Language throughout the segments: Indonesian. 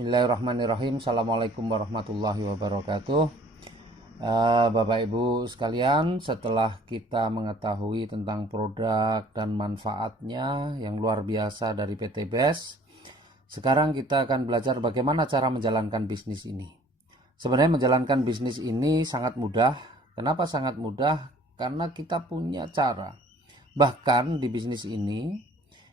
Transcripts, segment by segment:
Bismillahirrahmanirrahim. Assalamualaikum warahmatullahi wabarakatuh. Bapak Ibu sekalian, setelah kita mengetahui tentang produk dan manfaatnya yang luar biasa dari PT BES, sekarang kita akan belajar bagaimana cara menjalankan bisnis ini. Sebenarnya menjalankan bisnis ini sangat mudah. Kenapa sangat mudah? Karena kita punya cara. Bahkan di bisnis ini,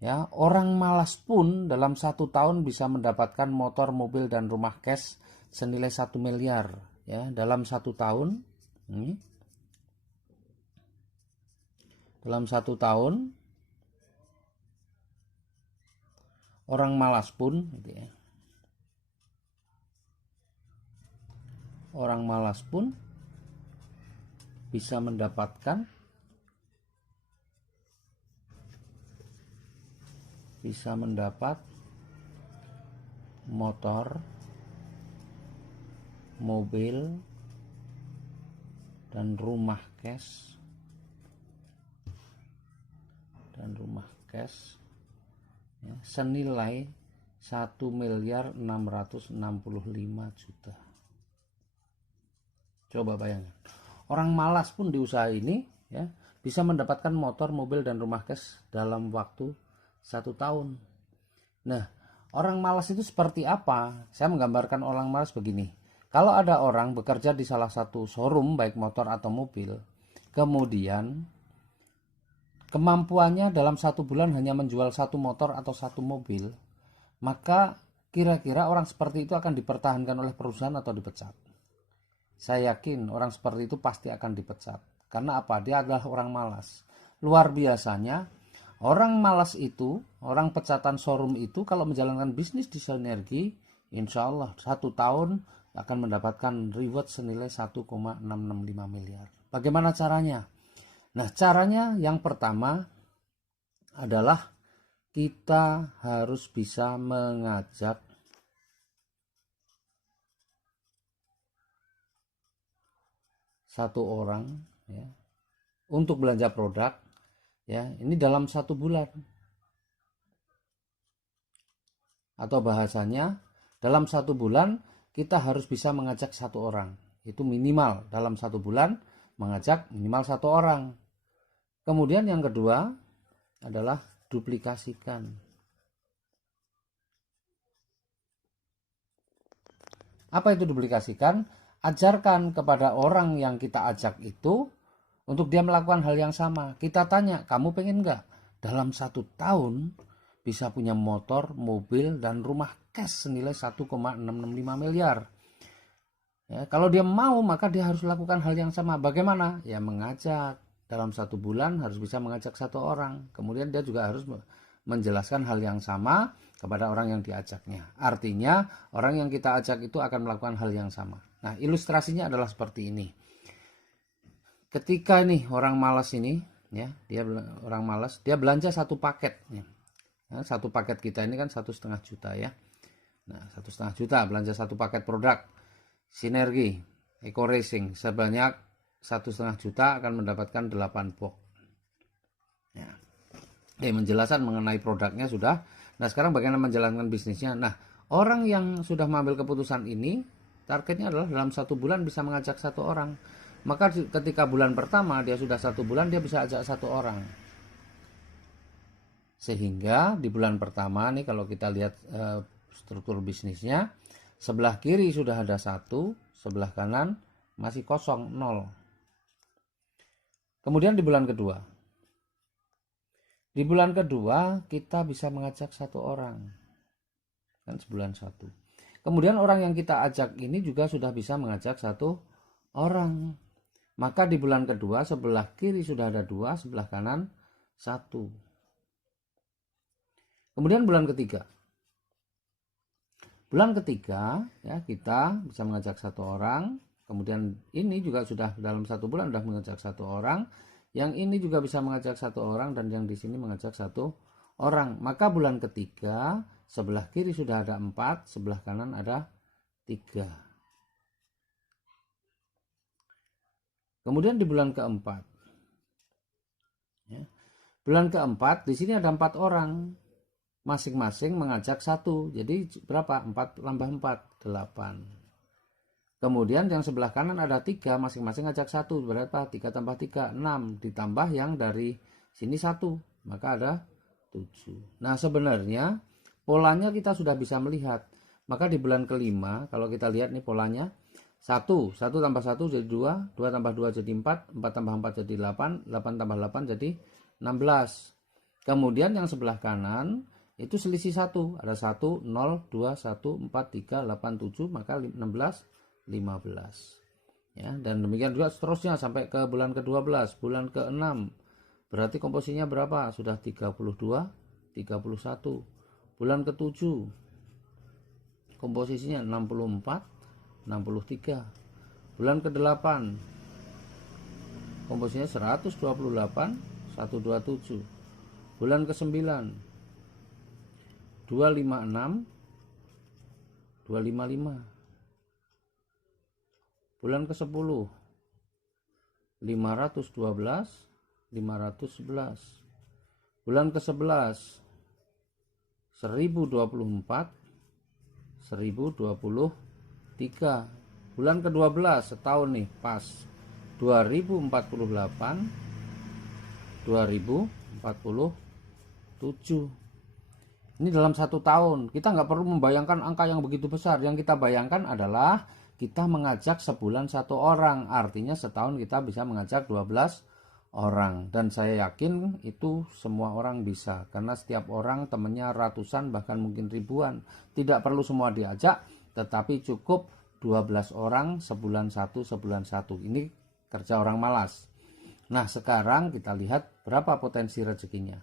ya, orang malas pun dalam 1 tahun bisa mendapatkan motor, mobil, dan rumah cash senilai 1 miliar, ya, dalam 1 tahun. Dalam 1 tahun orang malas pun, gitu ya, orang malas pun bisa mendapat motor, mobil, dan rumah cash ya, senilai 1.665.000.000. Coba bayangkan, orang malas pun di usaha ini, ya, bisa mendapatkan motor, mobil, dan rumah cash dalam waktu 1 tahun. Nah, orang malas itu seperti apa? Saya menggambarkan orang malas begini. Kalau ada orang bekerja di salah satu showroom, baik motor atau mobil, kemudian kemampuannya dalam 1 bulan hanya menjual 1 motor atau 1 mobil, maka kira-kira orang seperti itu akan dipertahankan oleh perusahaan atau dipecat? Saya yakin orang seperti itu pasti akan dipecat. Karena apa? Dia adalah orang malas. Luar biasanya, orang malas itu, orang pecatan showroom itu, kalau menjalankan bisnis di Sinergi, insya Allah 1 tahun akan mendapatkan reward senilai 1,665 miliar. Bagaimana caranya? Nah, caranya yang pertama adalah kita harus bisa mengajak satu orang, ya, untuk belanja produk, ya, ini dalam 1 bulan, atau bahasanya dalam 1 bulan kita harus bisa mengajak 1 orang. Itu minimal dalam 1 bulan mengajak minimal 1 orang. Kemudian yang kedua adalah duplikasikan. Apa itu duplikasikan? Ajarkan kepada orang yang kita ajak itu untuk dia melakukan hal yang sama. Kita tanya, kamu pengen nggak dalam 1 tahun bisa punya motor, mobil, dan rumah cash senilai 1,665 miliar? Ya, kalau dia mau, maka dia harus lakukan hal yang sama. Bagaimana? Ya, mengajak. Dalam 1 bulan harus bisa mengajak 1 orang. Kemudian dia juga harus menjelaskan hal yang sama kepada orang yang diajaknya. Artinya orang yang kita ajak itu akan melakukan hal yang sama. Nah, ilustrasinya adalah seperti ini. Ketika nih orang malas ini, ya, dia belanja 1 paket. Ya. Nah, 1 paket kita ini kan 1,5 juta, ya. Nah, 1,5 juta belanja 1 paket produk Sinergi Eco Racing sebanyak 1,5 juta akan mendapatkan 8 box. Ya. Menjelaskan mengenai produknya sudah. Nah, sekarang bagaimana menjalankan bisnisnya? Nah, orang yang sudah mengambil keputusan ini, targetnya adalah dalam 1 bulan bisa mengajak 1 orang. Maka ketika bulan pertama dia sudah 1 bulan, dia bisa ajak 1 orang. Sehingga di bulan pertama nih, kalau kita lihat struktur bisnisnya, sebelah kiri sudah ada 1, sebelah kanan masih kosong, 0. Kemudian di bulan kedua, kita bisa mengajak 1 orang, kan sebulan 1. Kemudian orang yang kita ajak ini juga sudah bisa mengajak 1 orang. Maka di bulan kedua sebelah kiri sudah ada 2, sebelah kanan 1. Kemudian bulan ketiga, ya, kita bisa mengajak 1 orang. Kemudian ini juga sudah dalam 1 bulan sudah mengajak 1 orang. Yang ini juga bisa mengajak 1 orang, dan yang di sini mengajak 1 orang. Maka bulan ketiga sebelah kiri sudah ada 4, sebelah kanan ada 3. Kemudian di bulan keempat, ya, bulan keempat di sini ada 4 orang. masing-masing mengajak satu. Jadi berapa? 4 tambah 4, 8. Kemudian yang sebelah kanan ada 3, masing-masing ngajak satu. Berapa? 3 tambah 3, 6. Ditambah yang dari sini 1, maka ada 7. Nah, sebenarnya polanya kita sudah bisa melihat. Maka di bulan kelima, kalau kita lihat nih polanya, 1 tambah 1 jadi 2, 2 tambah 2 jadi 4, 4 tambah 4 jadi 8, 8 tambah 8 jadi 16. Kemudian yang sebelah kanan itu selisih 1, ada 1, 0, 2, 1, 4, 3, 8, 7, maka 16, 15. Ya, dan demikian juga seterusnya sampai ke bulan ke-12, bulan ke-6. Berarti komposisinya berapa? Sudah 32, 31. Bulan ke-7 komposisinya 64, 63. Bulan ke-8 komposisinya 128, 127. Bulan ke-9 256, 255. Bulan ke-10 512, 511. Bulan ke-11 1024, 1023. Bulan ke-12 setahun nih pas 2048, 2047. Ini dalam 1 tahun. Kita nggak perlu membayangkan angka yang begitu besar. Yang kita bayangkan adalah kita mengajak sebulan 1 orang. Artinya setahun kita bisa mengajak 12 orang. Dan saya yakin itu semua orang bisa. Karena setiap orang temannya ratusan bahkan mungkin ribuan. Tidak perlu semua diajak, tetapi cukup 12 orang sebulan 1, sebulan 1. Ini kerja orang malas. Nah, sekarang kita lihat berapa potensi rezekinya.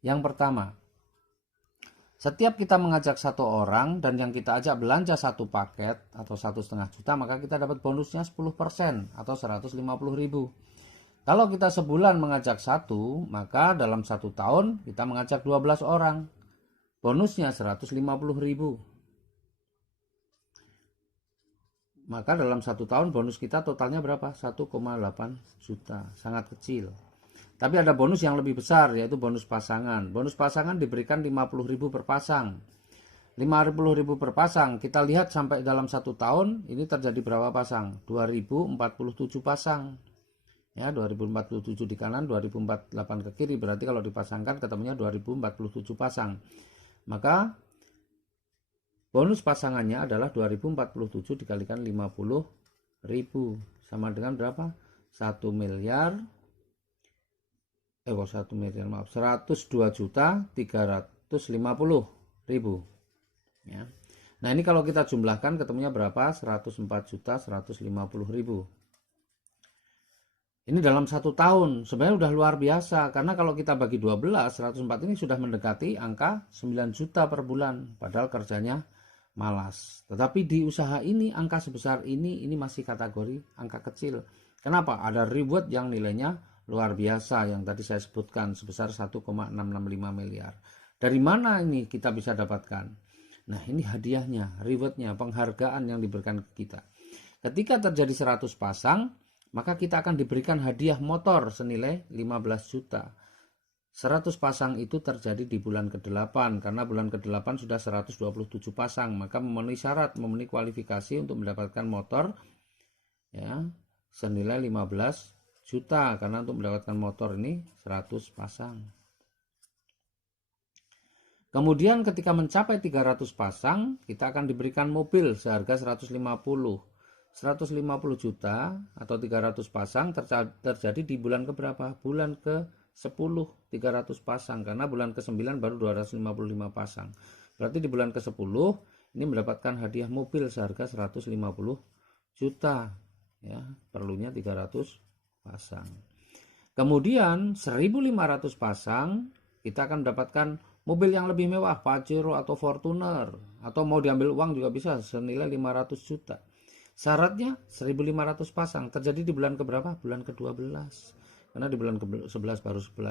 Yang pertama, setiap kita mengajak 1 orang dan yang kita ajak belanja 1 paket atau 1,5 juta, maka kita dapat bonusnya 10% atau 150.000. Kalau kita sebulan mengajak 1, maka dalam 1 tahun kita mengajak 12 orang. Bonusnya 150.000. Maka dalam 1 tahun bonus kita totalnya berapa? 1,8 juta. Sangat kecil. Tapi ada bonus yang lebih besar, yaitu bonus pasangan. Bonus pasangan diberikan 50.000 per pasang. 50.000 per pasang. Kita lihat sampai dalam 1 tahun ini terjadi berapa pasang? 2047 pasang. Ya, 2047 di kanan, 2048 ke kiri. Berarti kalau dipasangkan ketemunya 2047 pasang. Maka bonus pasangannya adalah 2047 dikalikan 50.000 sama dengan berapa? 1 miliar 102.350.000 ya. Nah, ini kalau kita jumlahkan ketemunya berapa? 104.150.000. Ini dalam 1 tahun sebenarnya udah luar biasa, karena kalau kita bagi 12, 104 ini sudah mendekati angka 9 juta per bulan, padahal kerjanya malas. Tetapi di usaha ini angka sebesar ini masih kategori angka kecil. Kenapa? Ada reward yang nilainya luar biasa yang tadi saya sebutkan sebesar 1,665 miliar. Dari mana ini kita bisa dapatkan? Nah, ini hadiahnya, rewardnya, penghargaan yang diberikan ke kita. Ketika terjadi 100 pasang, maka kita akan diberikan hadiah motor senilai 15 juta. 100 pasang itu terjadi di bulan ke-8, karena bulan ke-8 sudah 127 pasang, maka memenuhi syarat, memenuhi kualifikasi untuk mendapatkan motor ya, senilai 15 juta, karena untuk mendapatkan motor ini 100 pasang. Kemudian ketika mencapai 300 pasang, kita akan diberikan mobil seharga 150 juta atau 300 pasang terjadi di bulan keberapa? Bulan ke-10, 300 pasang, karena bulan ke-9 baru 255 pasang. Berarti di bulan ke-10 ini mendapatkan hadiah mobil seharga 150 juta ya, perlunya 300 pasang. Kemudian 1.500 pasang kita akan mendapatkan mobil yang lebih mewah, Pajero atau Fortuner, atau mau diambil uang juga bisa senilai 500 juta. Syaratnya 1.500 pasang terjadi di bulan keberapa? Bulan ke-12. Karena di bulan ke-11 baru 1.000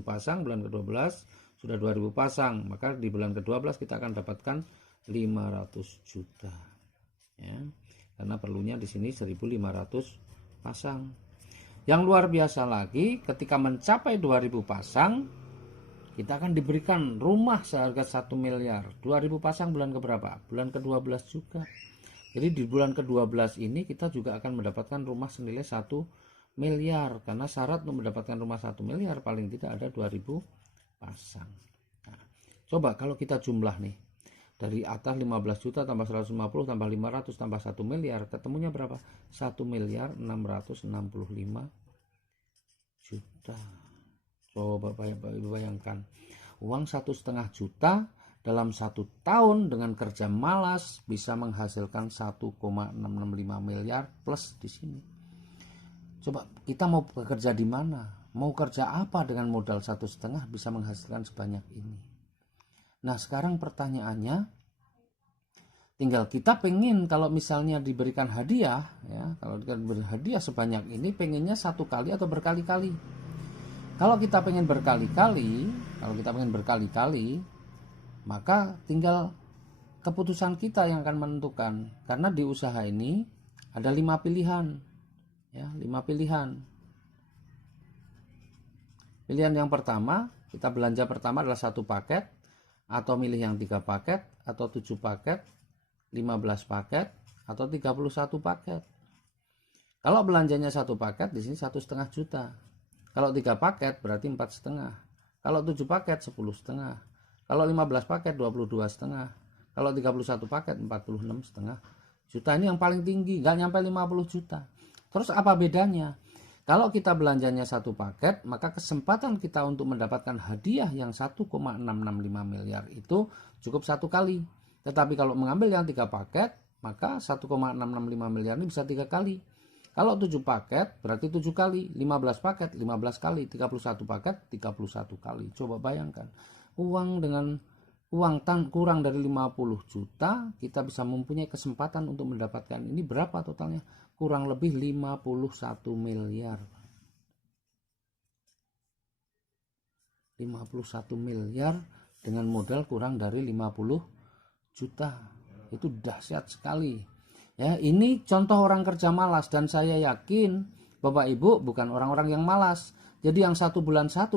pasang, bulan ke-12 sudah 2.000 pasang, maka di bulan ke-12 kita akan dapatkan 500 juta. Ya. Karena perlunya di sini 1.500 pasang. Yang luar biasa lagi, ketika mencapai 2.000 pasang, kita akan diberikan rumah seharga 1 miliar. 2000 pasang bulan keberapa? Bulan ke-12 juga. Jadi di bulan ke-12 ini kita juga akan mendapatkan rumah senilai 1 miliar. Karena syarat untuk mendapatkan rumah 1 miliar paling tidak ada 2000 pasang. Nah, coba kalau kita jumlah nih. Dari atas 15 juta tambah 150 tambah 500 tambah 1 miliar. Ketemunya berapa? 1 miliar 665 juta. Coba bayangkan. Uang 1,5 juta dalam 1 tahun dengan kerja malas bisa menghasilkan 1,665 miliar plus di sini. Coba kita mau bekerja di mana? Mau kerja apa dengan modal 1,5 bisa menghasilkan sebanyak ini? Nah sekarang pertanyaannya, tinggal kita pengen kalau misalnya diberikan hadiah, ya kalau diberikan hadiah sebanyak ini, pengennya 1 kali atau berkali-kali. Kalau kita pengen berkali-kali, maka tinggal keputusan kita yang akan menentukan. Karena di usaha ini ada 5 pilihan, ya 5 pilihan. Pilihan yang pertama, kita belanja pertama adalah 1 paket, atau milih yang 3 paket, atau 7 paket, 15 paket, atau 31 paket. Kalau belanjanya 1 paket, di sini 1,5 juta. Kalau 3 paket berarti 4,5. Kalau 7 paket 10,5. Kalau 15 paket 22,5. Kalau 31 paket 46,5 juta. Ini yang paling tinggi, nggak nyampe 50 juta. Terus apa bedanya? Kalau kita belanjanya 1 paket, maka kesempatan kita untuk mendapatkan hadiah yang 1,665 miliar itu cukup 1 kali. Tetapi kalau mengambil yang 3 paket, maka 1,665 miliar ini bisa 3 kali. Kalau 7 paket berarti 7 kali, 15 paket 15 kali, 31 paket 31 kali. Coba bayangkan, uang kurang dari 50 juta, kita bisa mempunyai kesempatan untuk mendapatkan ini berapa totalnya? Kurang lebih 51 miliar. 51 miliar dengan modal kurang dari 50 juta. Itu dahsyat sekali. Ya, ini contoh orang kerja malas, dan saya yakin Bapak Ibu bukan orang-orang yang malas. Jadi yang 1 bulan 1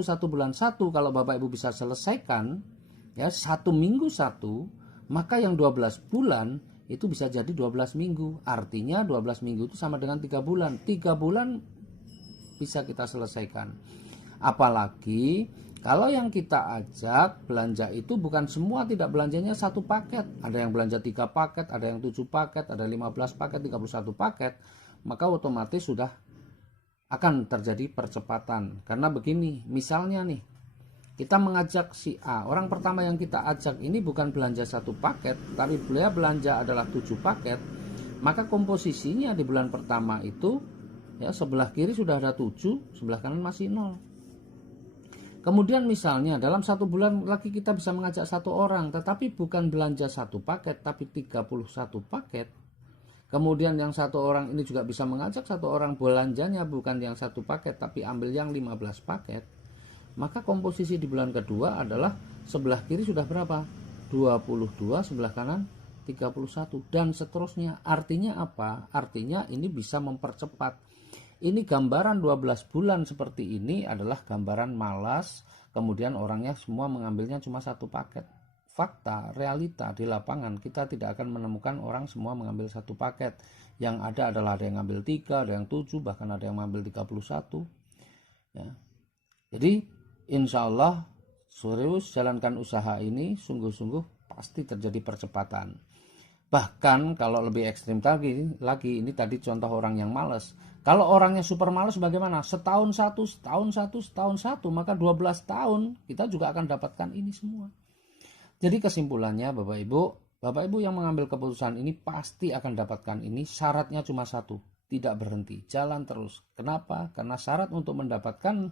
kalau Bapak Ibu bisa selesaikan, ya 1 minggu 1, maka yang 12 bulan itu bisa jadi 12 minggu. Artinya 12 minggu itu sama dengan 3 bulan. 3 bulan bisa kita selesaikan. Apalagi kalau yang kita ajak belanja itu bukan semua, tidak belanjanya 1 paket. Ada yang belanja 3 paket, ada yang 7 paket, ada 15 paket, 31 paket. Maka otomatis sudah akan terjadi percepatan. Karena begini, misalnya nih, kita mengajak si A, orang pertama yang kita ajak ini bukan belanja 1 paket, tapi beliau belanja adalah 7 paket, maka komposisinya di bulan pertama itu, ya sebelah kiri sudah ada 7, sebelah kanan masih 0. Kemudian misalnya dalam 1 bulan lagi kita bisa mengajak 1 orang, tetapi bukan belanja 1 paket, tapi 31 paket. Kemudian yang 1 orang ini juga bisa mengajak 1 orang, belanjanya bukan yang 1 paket, tapi ambil yang 15 paket. Maka komposisi di bulan kedua adalah sebelah kiri sudah berapa? 22, sebelah kanan 31, dan seterusnya. Artinya apa? Artinya ini bisa mempercepat. Ini gambaran 12 bulan seperti ini adalah gambaran malas, kemudian orangnya semua mengambilnya cuma 1 paket. Fakta, realita di lapangan, kita tidak akan menemukan orang semua mengambil 1 paket. Yang ada adalah ada yang ngambil 3, ada yang 7, bahkan ada yang mengambil 31. Ya. Jadi insya Allah serius jalankan usaha ini, sungguh-sungguh pasti terjadi percepatan. Bahkan kalau lebih ekstrim lagi ini tadi contoh orang yang malas. Kalau orangnya super malas bagaimana? Setahun satu, maka 12 tahun kita juga akan dapatkan ini semua. Jadi kesimpulannya Bapak Ibu yang mengambil keputusan ini pasti akan dapatkan ini. Syaratnya cuma 1, tidak berhenti, jalan terus. Kenapa? Karena syarat untuk mendapatkan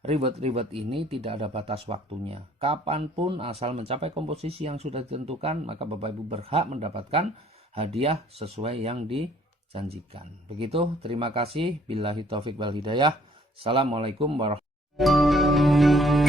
ribet-ribet ini tidak ada batas waktunya. Kapanpun asal mencapai komposisi yang sudah ditentukan, maka Bapak Ibu berhak mendapatkan hadiah sesuai yang dijanjikan. Begitu, terima kasih. Billahi taufik wal hidayah. Assalamualaikum warahmatullahi wabarakatuh.